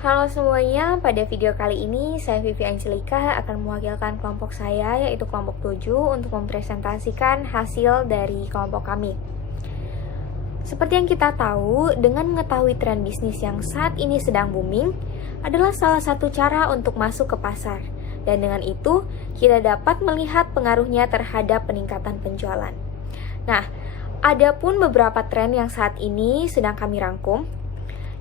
Halo semuanya, pada video kali ini saya Vivi Angelika akan mewakilkan kelompok saya yaitu kelompok 7 untuk mempresentasikan hasil dari kelompok kami. Seperti yang kita tahu, dengan mengetahui tren bisnis yang saat ini sedang booming adalah salah satu cara untuk masuk ke pasar. Dan dengan itu, kita dapat melihat pengaruhnya terhadap peningkatan penjualan. Nah, ada pun beberapa tren yang saat ini sedang kami rangkum.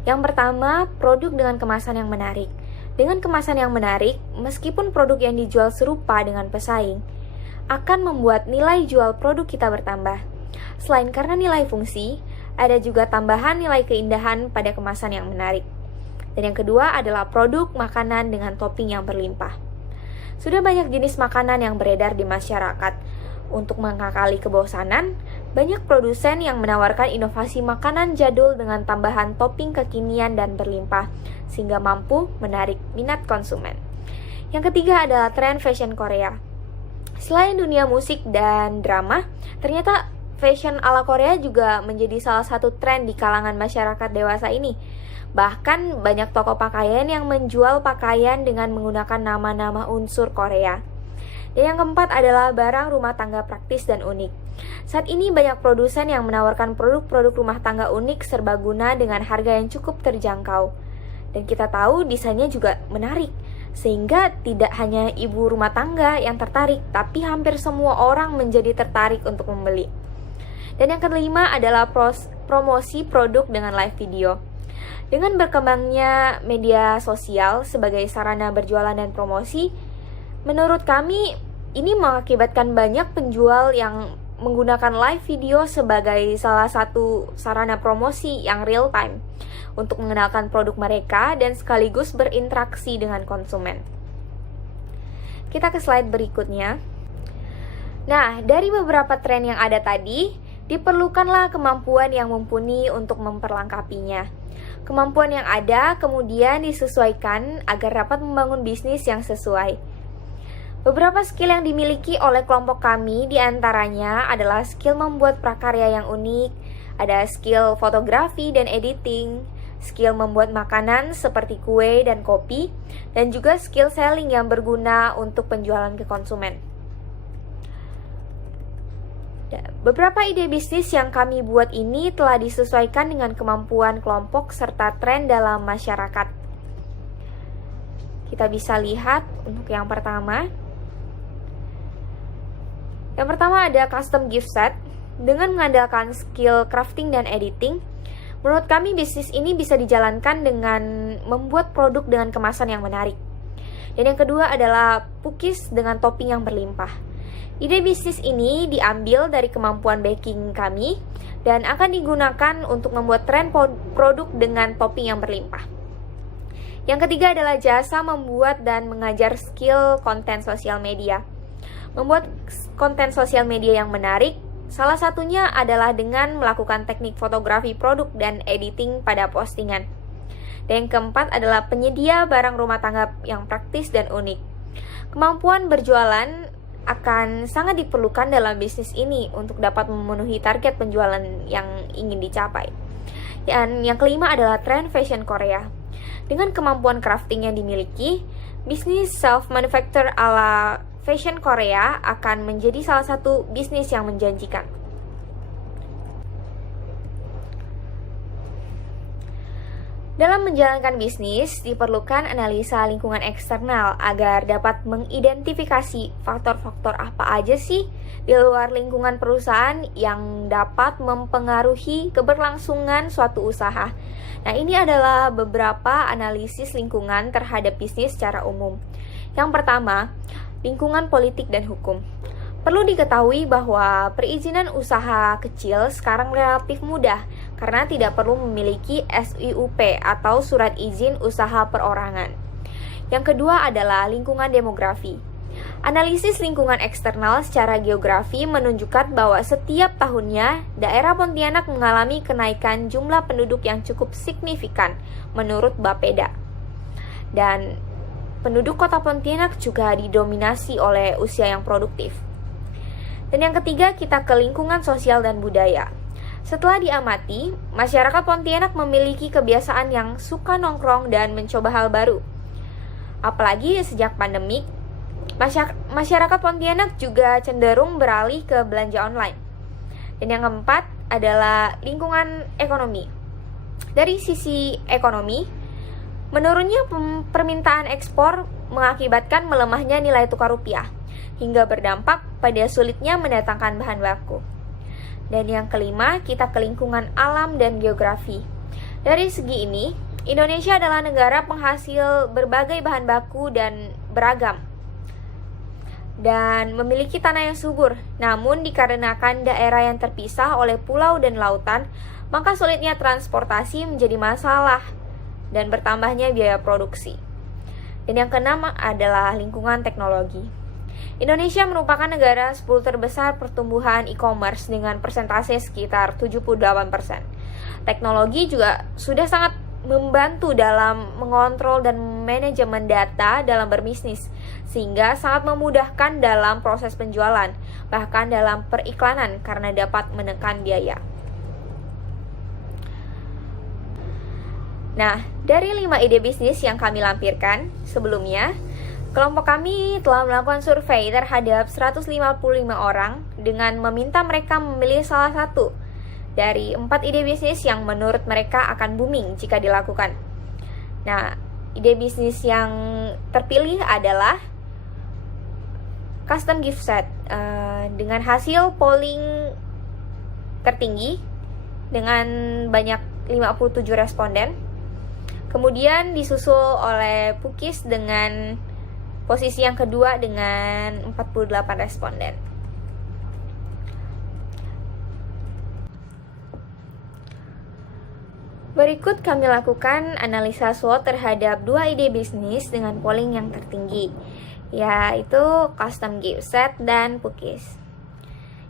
Yang pertama, produk dengan kemasan yang menarik. Dengan kemasan yang menarik, meskipun produk yang dijual serupa dengan pesaing, akan membuat nilai jual produk kita bertambah. Selain karena nilai fungsi, ada juga tambahan nilai keindahan pada kemasan yang menarik. Dan yang kedua adalah produk makanan dengan topping yang berlimpah. Sudah banyak jenis makanan yang beredar di masyarakat. Untuk mengakali kebosanan, banyak produsen yang menawarkan inovasi makanan jadul dengan tambahan topping kekinian dan berlimpah, sehingga mampu menarik minat konsumen. Yang ketiga adalah tren fashion Korea. Selain dunia musik dan drama, ternyata fashion ala Korea juga menjadi salah satu tren di kalangan masyarakat dewasa ini. Bahkan banyak toko pakaian yang menjual pakaian dengan menggunakan nama-nama unsur Korea. Dan yang keempat adalah barang rumah tangga praktis dan unik. Saat ini banyak produsen yang menawarkan produk-produk rumah tangga unik serbaguna dengan harga yang cukup terjangkau. Dan kita tahu desainnya juga menarik, sehingga tidak hanya ibu rumah tangga yang tertarik, tapi hampir semua orang menjadi tertarik untuk membeli. Dan yang kelima adalah promosi produk dengan live video. Dengan berkembangnya media sosial sebagai sarana berjualan dan promosi, menurut kami, ini mengakibatkan banyak penjual yang menggunakan live video sebagai salah satu sarana promosi yang real time untuk mengenalkan produk mereka dan sekaligus berinteraksi dengan konsumen. Kita ke slide berikutnya. Nah, dari beberapa tren yang ada tadi, diperlukanlah kemampuan yang mumpuni untuk memperlengkapinya. Kemampuan yang ada kemudian disesuaikan agar dapat membangun bisnis yang sesuai. Beberapa skill yang dimiliki oleh kelompok kami diantaranya adalah skill membuat prakarya yang unik, ada skill fotografi dan editing, skill membuat makanan seperti kue dan kopi, dan juga skill selling yang berguna untuk penjualan ke konsumen. Beberapa ide bisnis yang kami buat ini telah disesuaikan dengan kemampuan kelompok serta tren dalam masyarakat. Kita bisa lihat untuk yang pertama. Yang pertama ada custom gift set. Dengan mengandalkan skill crafting dan editing, menurut kami bisnis ini bisa dijalankan dengan membuat produk dengan kemasan yang menarik. Dan yang kedua adalah cookies dengan topping yang berlimpah. Ide bisnis ini diambil dari kemampuan baking kami dan akan digunakan untuk membuat tren produk dengan topping yang berlimpah. Yang ketiga adalah jasa membuat dan mengajar skill konten sosial media. Membuat konten sosial media yang menarik, salah satunya adalah dengan melakukan teknik fotografi produk dan editing pada postingan. Dan yang keempat adalah penyedia barang rumah tangga yang praktis dan unik. Kemampuan berjualan akan sangat diperlukan dalam bisnis ini untuk dapat memenuhi target penjualan yang ingin dicapai. Dan yang kelima adalah tren fashion Korea. Dengan kemampuan crafting yang dimiliki, bisnis self-manufacture ala fashion Korea akan menjadi salah satu bisnis yang menjanjikan. Dalam menjalankan bisnis, diperlukan analisa lingkungan eksternal agar dapat mengidentifikasi faktor-faktor apa aja sih di luar lingkungan perusahaan yang dapat mempengaruhi keberlangsungan suatu usaha. Nah, ini adalah beberapa analisis lingkungan terhadap bisnis secara umum. Yang pertama, lingkungan politik dan hukum. Perlu diketahui bahwa perizinan usaha kecil sekarang relatif mudah karena tidak perlu memiliki SIUP atau surat izin usaha perorangan. Yang kedua adalah lingkungan demografi. Analisis lingkungan eksternal secara geografi menunjukkan bahwa setiap tahunnya daerah Pontianak mengalami kenaikan jumlah penduduk yang cukup signifikan menurut Bapeda. Dan penduduk kota Pontianak juga didominasi oleh usia yang produktif. Dan yang ketiga, kita ke lingkungan sosial dan budaya. Setelah diamati, masyarakat Pontianak memiliki kebiasaan yang suka nongkrong dan mencoba hal baru. Apalagi sejak pandemik, masyarakat Pontianak juga cenderung beralih ke belanja online. Dan yang keempat adalah lingkungan ekonomi. Dari sisi ekonomi, menurunnya permintaan ekspor mengakibatkan melemahnya nilai tukar rupiah, hingga berdampak pada sulitnya mendatangkan bahan baku. Dan yang kelima, kita ke lingkungan alam dan geografi. Dari segi ini, Indonesia adalah negara penghasil berbagai bahan baku dan beragam, dan memiliki tanah yang subur. Namun dikarenakan daerah yang terpisah oleh pulau dan lautan, maka sulitnya transportasi menjadi masalah dan bertambahnya biaya produksi. Dan yang keenam adalah lingkungan teknologi. Indonesia merupakan negara 10 terbesar pertumbuhan e-commerce dengan persentase sekitar 78%. Teknologi juga sudah sangat membantu dalam mengontrol dan manajemen data dalam berbisnis, sehingga sangat memudahkan dalam proses penjualan, bahkan dalam periklanan karena dapat menekan biaya. Nah, dari 5 ide bisnis yang kami lampirkan sebelumnya, kelompok kami telah melakukan survei terhadap 155 orang dengan meminta mereka memilih salah satu dari 4 ide bisnis yang menurut mereka akan booming jika dilakukan. Nah, ide bisnis yang terpilih adalah custom gift set dengan hasil polling tertinggi dengan banyak 57 responden. Kemudian disusul oleh Pukis dengan posisi yang kedua dengan 48 responden. Berikut kami lakukan analisa SWOT terhadap 2 ide bisnis dengan polling yang tertinggi, yaitu Custom Gift Set dan Pukis.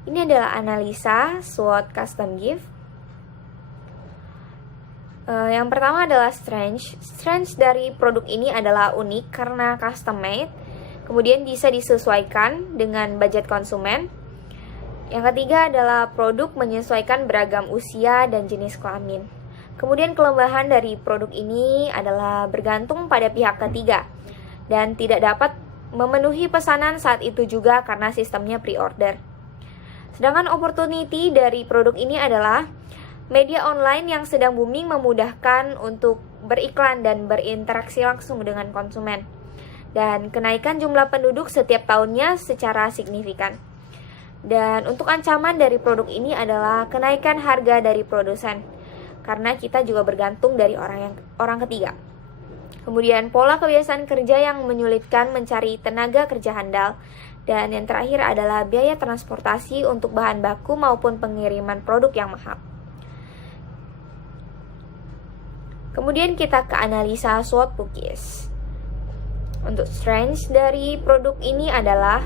Ini adalah analisa SWOT Custom Gift. Yang pertama adalah strength. Strength dari produk ini adalah unik karena custom made, kemudian bisa disesuaikan dengan budget konsumen. Yang ketiga adalah produk menyesuaikan beragam usia dan jenis kelamin. Kemudian kelemahan dari produk ini adalah bergantung pada pihak ketiga dan tidak dapat memenuhi pesanan saat itu juga karena sistemnya pre-order. Sedangkan opportunity dari produk ini adalah media online yang sedang booming memudahkan untuk beriklan dan berinteraksi langsung dengan konsumen, dan kenaikan jumlah penduduk setiap tahunnya secara signifikan. Dan untuk ancaman dari produk ini adalah kenaikan harga dari produsen, karena kita juga bergantung dari orang ketiga. Kemudian pola kebiasaan kerja yang menyulitkan mencari tenaga kerja handal, dan yang terakhir adalah biaya transportasi untuk bahan baku maupun pengiriman produk yang mahal. Kemudian kita ke analisa SWOT Pukis. Untuk strength dari produk ini adalah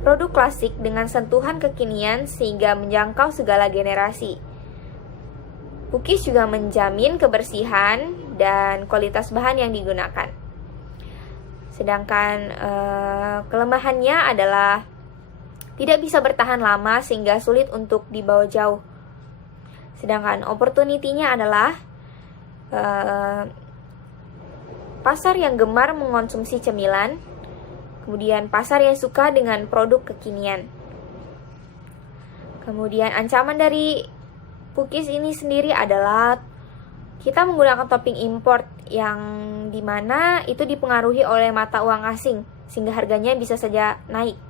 produk klasik dengan sentuhan kekinian sehingga menjangkau segala generasi. Pukis juga menjamin kebersihan dan kualitas bahan yang digunakan. Sedangkan kelemahannya adalah tidak bisa bertahan lama sehingga sulit untuk dibawa jauh. Sedangkan opportunity-nya adalah pasar yang gemar mengonsumsi cemilan, kemudian pasar yang suka dengan produk kekinian. Kemudian ancaman dari Pukis ini sendiri adalah kita menggunakan topping import yang dimana itu dipengaruhi oleh mata uang asing sehingga harganya bisa saja naik.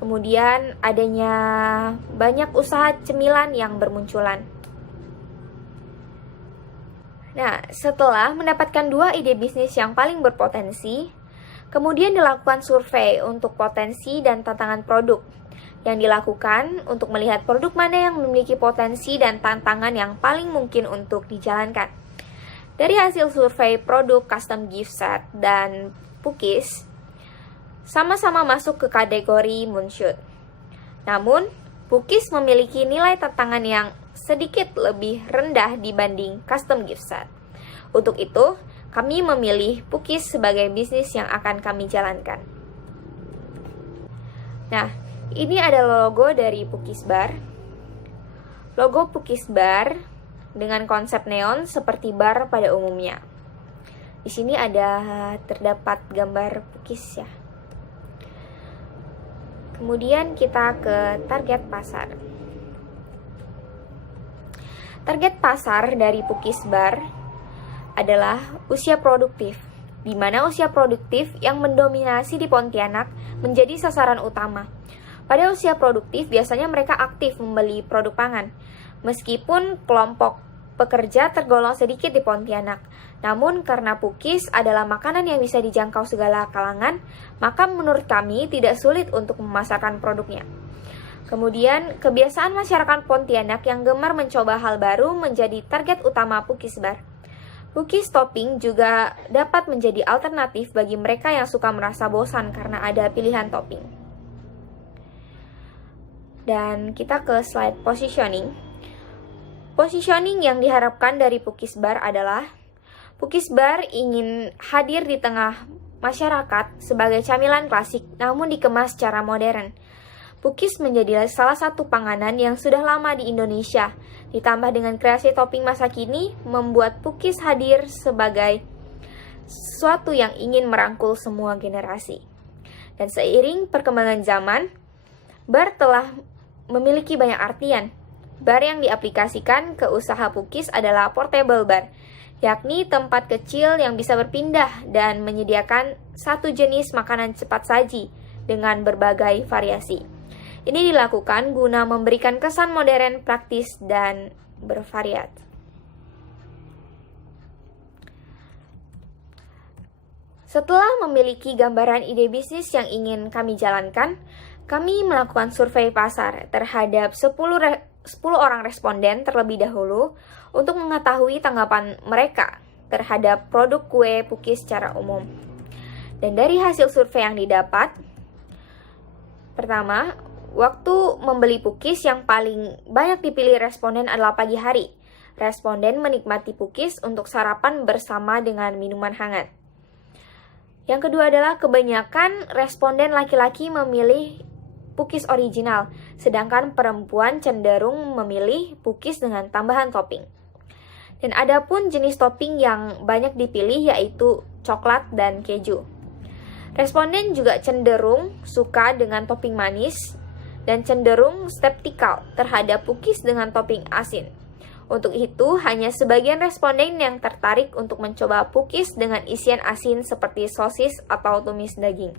Kemudian adanya banyak usaha cemilan yang bermunculan. Nah, setelah mendapatkan 2 ide bisnis yang paling berpotensi, kemudian dilakukan survei untuk potensi dan tantangan produk yang dilakukan untuk melihat produk mana yang memiliki potensi dan tantangan yang paling mungkin untuk dijalankan. Dari hasil survei produk custom gift set dan Pukis, sama-sama masuk ke kategori moonshot. Namun, Pukis memiliki nilai tantangan yang sedikit lebih rendah dibanding custom gift set. Untuk itu, kami memilih Pukis sebagai bisnis yang akan kami jalankan. Nah, ini adalah logo dari Pukis Bar. logo Pukis Bar dengan konsep neon seperti bar pada umumnya. Di sini terdapat gambar Pukis ya. Kemudian kita ke target pasar. Target pasar dari Pukis Bar adalah usia produktif, di mana usia produktif yang mendominasi di Pontianak menjadi sasaran utama. Pada usia produktif, biasanya mereka aktif membeli produk pangan, meskipun kelompok pekerja tergolong sedikit di Pontianak. Namun, karena Pukis adalah makanan yang bisa dijangkau segala kalangan, maka menurut kami tidak sulit untuk memasarkan produknya. Kemudian, kebiasaan masyarakat Pontianak yang gemar mencoba hal baru menjadi target utama Pukis Bar. Pukis topping juga dapat menjadi alternatif bagi mereka yang suka merasa bosan karena ada pilihan topping. Dan kita ke slide positioning. Positioning yang diharapkan dari Pukis Bar adalah Pukis Bar ingin hadir di tengah masyarakat sebagai camilan klasik namun dikemas secara modern. Pukis menjadi salah satu panganan yang sudah lama di Indonesia, ditambah dengan kreasi topping masa kini, membuat Pukis hadir sebagai sesuatu yang ingin merangkul semua generasi. Dan seiring perkembangan zaman, bar telah memiliki banyak artian. Bar yang diaplikasikan ke usaha Pukis adalah portable bar, yakni tempat kecil yang bisa berpindah dan menyediakan satu jenis makanan cepat saji dengan berbagai variasi. Ini dilakukan guna memberikan kesan modern, praktis, dan bervariat. Setelah memiliki gambaran ide bisnis yang ingin kami jalankan, kami melakukan survei pasar terhadap 10 orang responden terlebih dahulu untuk mengetahui tanggapan mereka terhadap produk kue Pukis secara umum. Dan dari hasil survei yang didapat, pertama, waktu membeli Pukis yang paling banyak dipilih responden adalah pagi hari. Responden menikmati Pukis untuk sarapan bersama dengan minuman hangat. Yang kedua adalah kebanyakan responden laki-laki memilih Pukis original, sedangkan perempuan cenderung memilih Pukis dengan tambahan topping. Dan ada pun jenis topping yang banyak dipilih yaitu coklat dan keju. Responden juga cenderung suka dengan topping manis dan cenderung skeptikal terhadap Pukis dengan topping asin. Untuk itu, hanya sebagian responden yang tertarik untuk mencoba Pukis dengan isian asin seperti sosis atau tumis daging.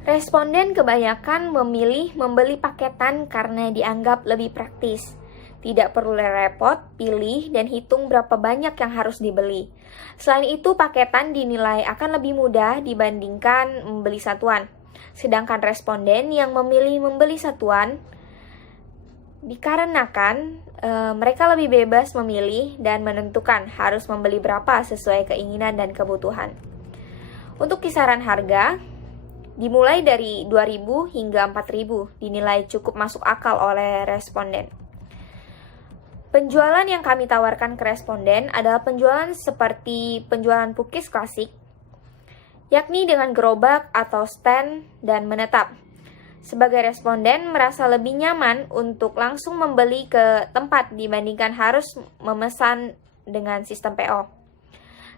Responden kebanyakan memilih membeli paketan karena dianggap lebih praktis. Tidak perlu repot, pilih, dan hitung berapa banyak yang harus dibeli. Selain itu, paketan dinilai akan lebih mudah dibandingkan membeli satuan. Sedangkan responden yang memilih membeli satuan dikarenakan mereka lebih bebas memilih dan menentukan harus membeli berapa sesuai keinginan dan kebutuhan. Untuk kisaran harga, dimulai dari 2.000 hingga 4.000 dinilai cukup masuk akal oleh responden. Penjualan yang kami tawarkan ke responden adalah penjualan seperti penjualan Pukis klasik, yakni dengan gerobak atau stand dan menetap. Sebagai responden merasa lebih nyaman untuk langsung membeli ke tempat dibandingkan harus memesan dengan sistem PO.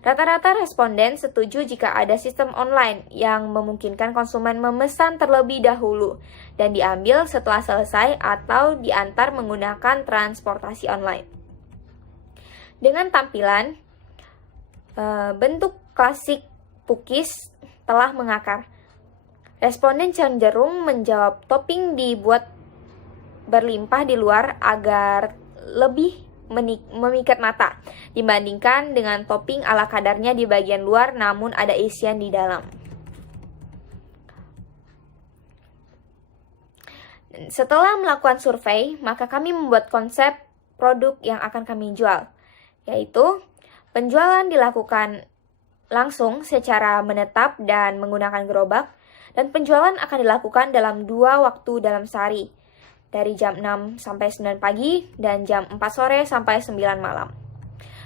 Rata-rata responden setuju jika ada sistem online yang memungkinkan konsumen memesan terlebih dahulu dan diambil setelah selesai atau diantar menggunakan transportasi online. Dengan tampilan, bentuk klasik Pukis telah mengakar. Responden cenderung menjawab topping dibuat berlimpah di luar agar lebih memikat mata dibandingkan dengan topping ala kadarnya di bagian luar namun ada isian di dalam. Setelah melakukan survei, maka kami membuat konsep produk yang akan kami jual, yaitu penjualan dilakukan langsung secara menetap dan menggunakan gerobak, dan penjualan akan dilakukan dalam 2 waktu dalam sehari, dari jam 6 sampai 9 pagi dan jam 4 sore sampai 9 malam.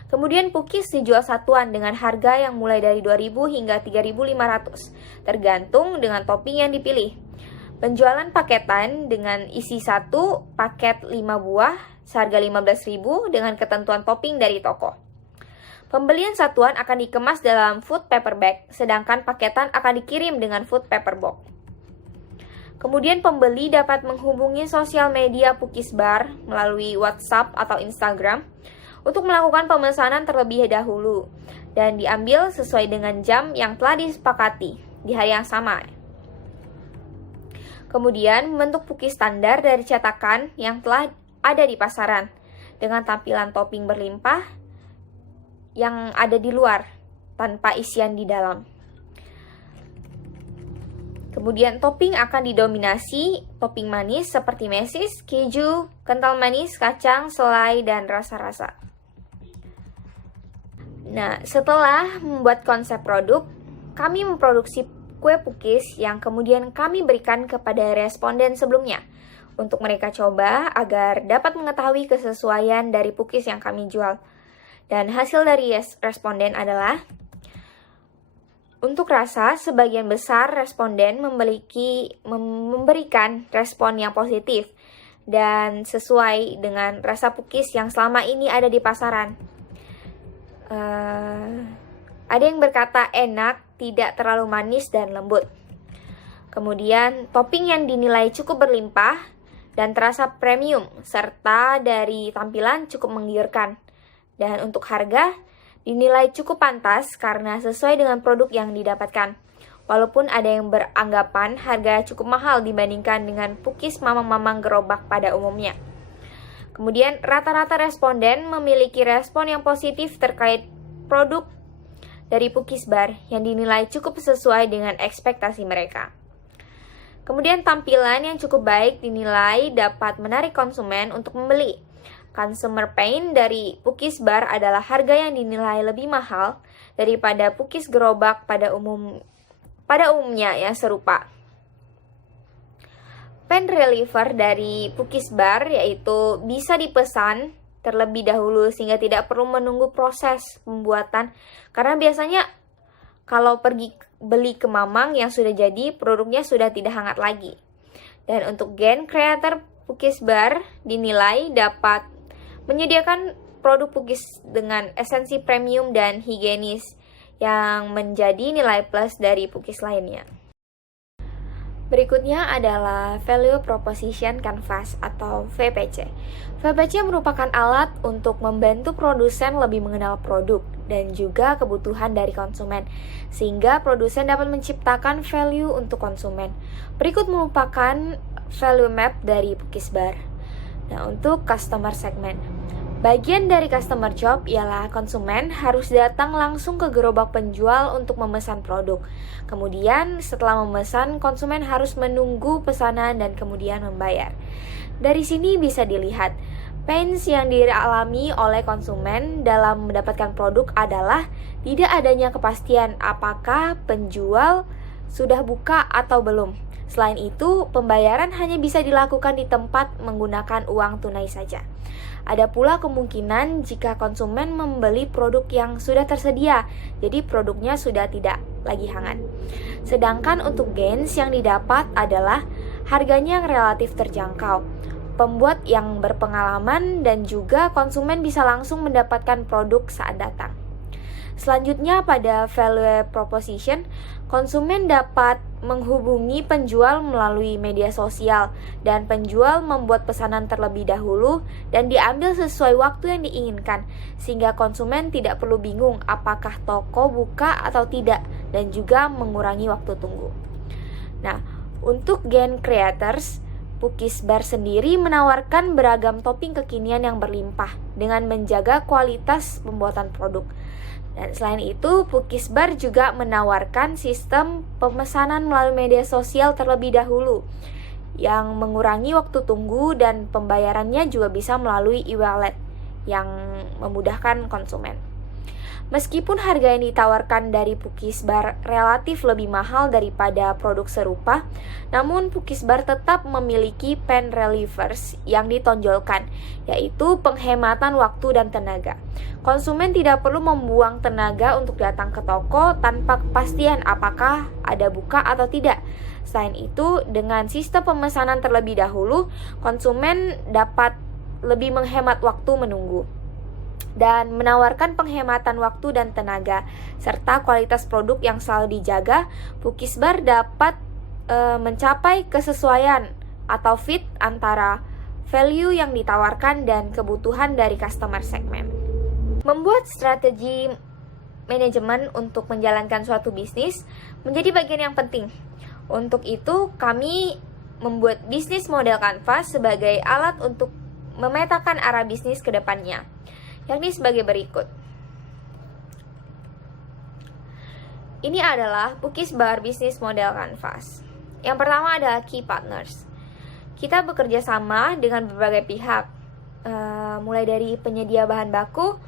Kemudian Pukis dijual satuan dengan harga yang mulai dari 2.000 hingga 3.500, tergantung dengan topping yang dipilih. Penjualan paketan dengan isi 1 paket 5 buah seharga 15.000 dengan ketentuan topping dari toko. Pembelian satuan akan dikemas dalam food paper bag, sedangkan paketan akan dikirim dengan food paper box. Kemudian pembeli dapat menghubungi sosial media Pukis Bar melalui WhatsApp atau Instagram untuk melakukan pemesanan terlebih dahulu dan diambil sesuai dengan jam yang telah disepakati di hari yang sama. Kemudian membentuk pukis standar dari cetakan yang telah ada di pasaran dengan tampilan topping berlimpah yang ada di luar tanpa isian di dalam. Kemudian topping akan didominasi topping manis seperti mesis, keju, kental manis, kacang, selai, dan rasa-rasa. Nah, setelah membuat konsep produk, kami memproduksi kue pukis yang kemudian kami berikan kepada responden sebelumnya untuk mereka coba agar dapat mengetahui kesesuaian dari pukis yang kami jual. Dan hasil dari responden adalah untuk rasa, sebagian besar responden memberikan respon yang positif dan sesuai dengan rasa pukis yang selama ini ada di pasaran. Ada yang berkata enak, tidak terlalu manis dan lembut. Kemudian topping yang dinilai cukup berlimpah dan terasa premium, serta dari tampilan cukup menggiurkan. Dan untuk harga dinilai cukup pantas karena sesuai dengan produk yang didapatkan. Walaupun ada yang beranggapan harga cukup mahal dibandingkan dengan pukis mamang-mamang gerobak pada umumnya. Kemudian rata-rata responden memiliki respon yang positif terkait produk dari Pukis Bar yang dinilai cukup sesuai dengan ekspektasi mereka. Kemudian tampilan yang cukup baik dinilai dapat menarik konsumen untuk membeli. Consumer pain dari Pukis Bar adalah harga yang dinilai lebih mahal daripada pukis gerobak pada umumnya yang serupa. Pain reliever dari Pukis Bar yaitu bisa dipesan terlebih dahulu sehingga tidak perlu menunggu proses pembuatan, karena biasanya kalau pergi beli ke mamang yang sudah jadi, produknya sudah tidak hangat lagi. Dan untuk Gen Creator Pukis Bar dinilai dapat menyediakan produk pukis dengan esensi premium dan higienis yang menjadi nilai plus dari pukis lainnya. Berikutnya adalah Value Proposition Canvas atau VPC. VPC merupakan alat untuk membantu produsen lebih mengenal produk dan juga kebutuhan dari konsumen, sehingga produsen dapat menciptakan value untuk konsumen. Berikut merupakan value map dari Pukis Bar. Nah, untuk customer segment, bagian dari customer job ialah konsumen harus datang langsung ke gerobak penjual untuk memesan produk. Kemudian setelah memesan, konsumen harus menunggu pesanan dan kemudian membayar. Dari sini bisa dilihat, pains yang dialami oleh konsumen dalam mendapatkan produk adalah tidak adanya kepastian apakah penjual sudah buka atau belum. Selain itu, pembayaran hanya bisa dilakukan di tempat menggunakan uang tunai saja. Ada pula kemungkinan jika konsumen membeli produk yang sudah tersedia, jadi produknya sudah tidak lagi hangat. Sedangkan untuk gains yang didapat adalah harganya yang relatif terjangkau, pembuat yang berpengalaman, dan juga konsumen bisa langsung mendapatkan produk saat datang. Selanjutnya pada value proposition, konsumen dapat menghubungi penjual melalui media sosial dan penjual membuat pesanan terlebih dahulu dan diambil sesuai waktu yang diinginkan, sehingga konsumen tidak perlu bingung apakah toko buka atau tidak dan juga mengurangi waktu tunggu. Nah, untuk Gen Creators, Pukis Bar sendiri menawarkan beragam topping kekinian yang berlimpah dengan menjaga kualitas pembuatan produk. Dan selain itu, Pukis Bar juga menawarkan sistem pemesanan melalui media sosial terlebih dahulu yang mengurangi waktu tunggu, dan pembayarannya juga bisa melalui e-wallet yang memudahkan konsumen. Meskipun harga yang ditawarkan dari Pukis Bar relatif lebih mahal daripada produk serupa, namun Pukis Bar tetap memiliki pain relievers yang ditonjolkan, yaitu penghematan waktu dan tenaga. Konsumen tidak perlu membuang tenaga untuk datang ke toko tanpa kepastian apakah ada buka atau tidak. Selain itu, dengan sistem pemesanan terlebih dahulu, konsumen dapat lebih menghemat waktu menunggu dan menawarkan penghematan waktu dan tenaga, serta kualitas produk yang selalu dijaga. Pukis Bar dapat mencapai kesesuaian atau fit antara value yang ditawarkan dan kebutuhan dari customer segmen. Membuat strategi manajemen untuk menjalankan suatu bisnis menjadi bagian yang penting. Untuk itu, kami membuat bisnis model Canvas sebagai alat untuk memetakan arah bisnis ke depannya, yakni sebagai berikut. Ini adalah Pukis Bar Business Model Canvas. Yang pertama adalah Key Partners. Kita bekerja sama dengan berbagai pihak, mulai dari penyedia bahan baku,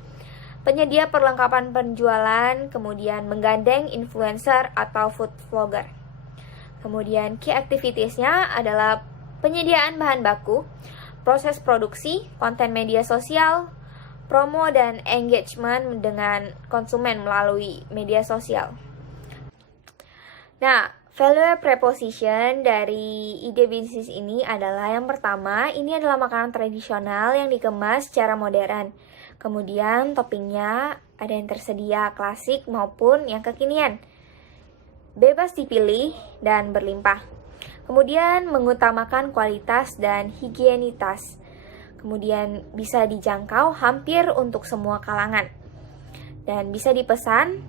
penyedia perlengkapan penjualan, kemudian menggandeng influencer atau food vlogger. Kemudian key activities-nya adalah penyediaan bahan baku, proses produksi, konten media sosial, promo dan engagement dengan konsumen melalui media sosial. Nah, value proposition dari ide bisnis ini adalah yang pertama, ini adalah makanan tradisional yang dikemas secara modern. Kemudian toppingnya ada yang tersedia klasik maupun yang kekinian. Bebas dipilih dan berlimpah. Kemudian mengutamakan kualitas dan higienitas. Kemudian bisa dijangkau hampir untuk semua kalangan. Dan bisa dipesan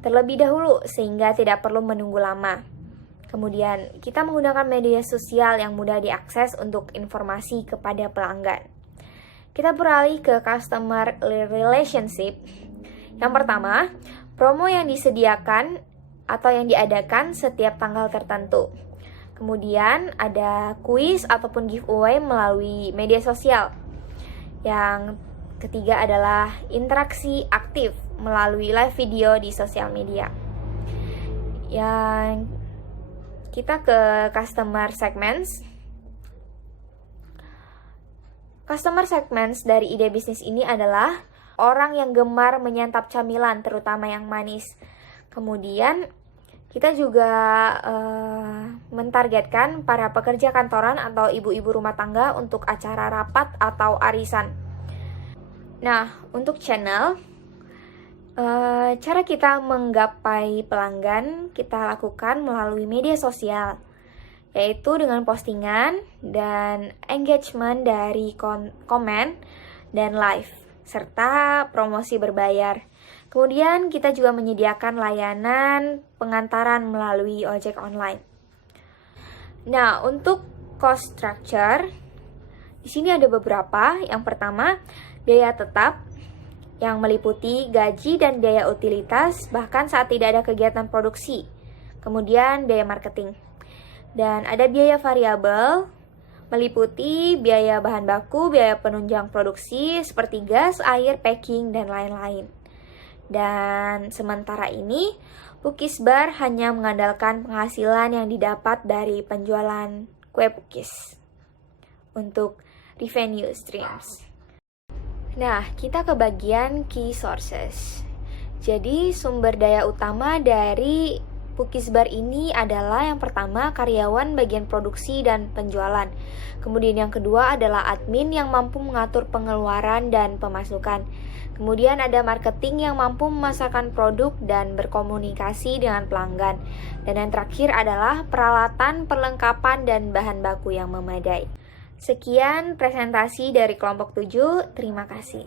terlebih dahulu sehingga tidak perlu menunggu lama. Kemudian kita menggunakan media sosial yang mudah diakses untuk informasi kepada pelanggan. Kita beralih ke customer relationship. Yang pertama, promo yang disediakan atau yang diadakan setiap tanggal tertentu. Kemudian ada kuis ataupun giveaway melalui media sosial. Yang ketiga adalah interaksi aktif melalui live video di sosial media. Yang kita ke customer segments. Customer segments dari ide bisnis ini adalah orang yang gemar menyantap camilan, terutama yang manis. Kemudian kita juga mentargetkan para pekerja kantoran atau ibu-ibu rumah tangga untuk acara rapat atau arisan. Nah, untuk channel, cara kita menggapai pelanggan kita lakukan melalui media sosial, yaitu dengan postingan dan engagement dari komen dan live, serta promosi berbayar. Kemudian kita juga menyediakan layanan pengantaran melalui ojek online. Nah, untuk cost structure, di sini ada beberapa. Yang pertama, biaya tetap yang meliputi gaji dan biaya utilitas bahkan saat tidak ada kegiatan produksi. Kemudian biaya marketing. Dan ada biaya variabel meliputi biaya bahan baku, biaya penunjang produksi seperti gas, air, packing, dan lain-lain. Dan sementara ini, Pukis Bar hanya mengandalkan penghasilan yang didapat dari penjualan kue pukis untuk revenue streams. Nah, kita ke bagian key sources. Jadi, sumber daya utama dari Pukis Bar ini adalah yang pertama karyawan bagian produksi dan penjualan. Kemudian yang kedua adalah admin yang mampu mengatur pengeluaran dan pemasukan. Kemudian ada marketing yang mampu memasarkan produk dan berkomunikasi dengan pelanggan. Dan yang terakhir adalah peralatan, perlengkapan, dan bahan baku yang memadai. Sekian presentasi dari kelompok 7, terima kasih.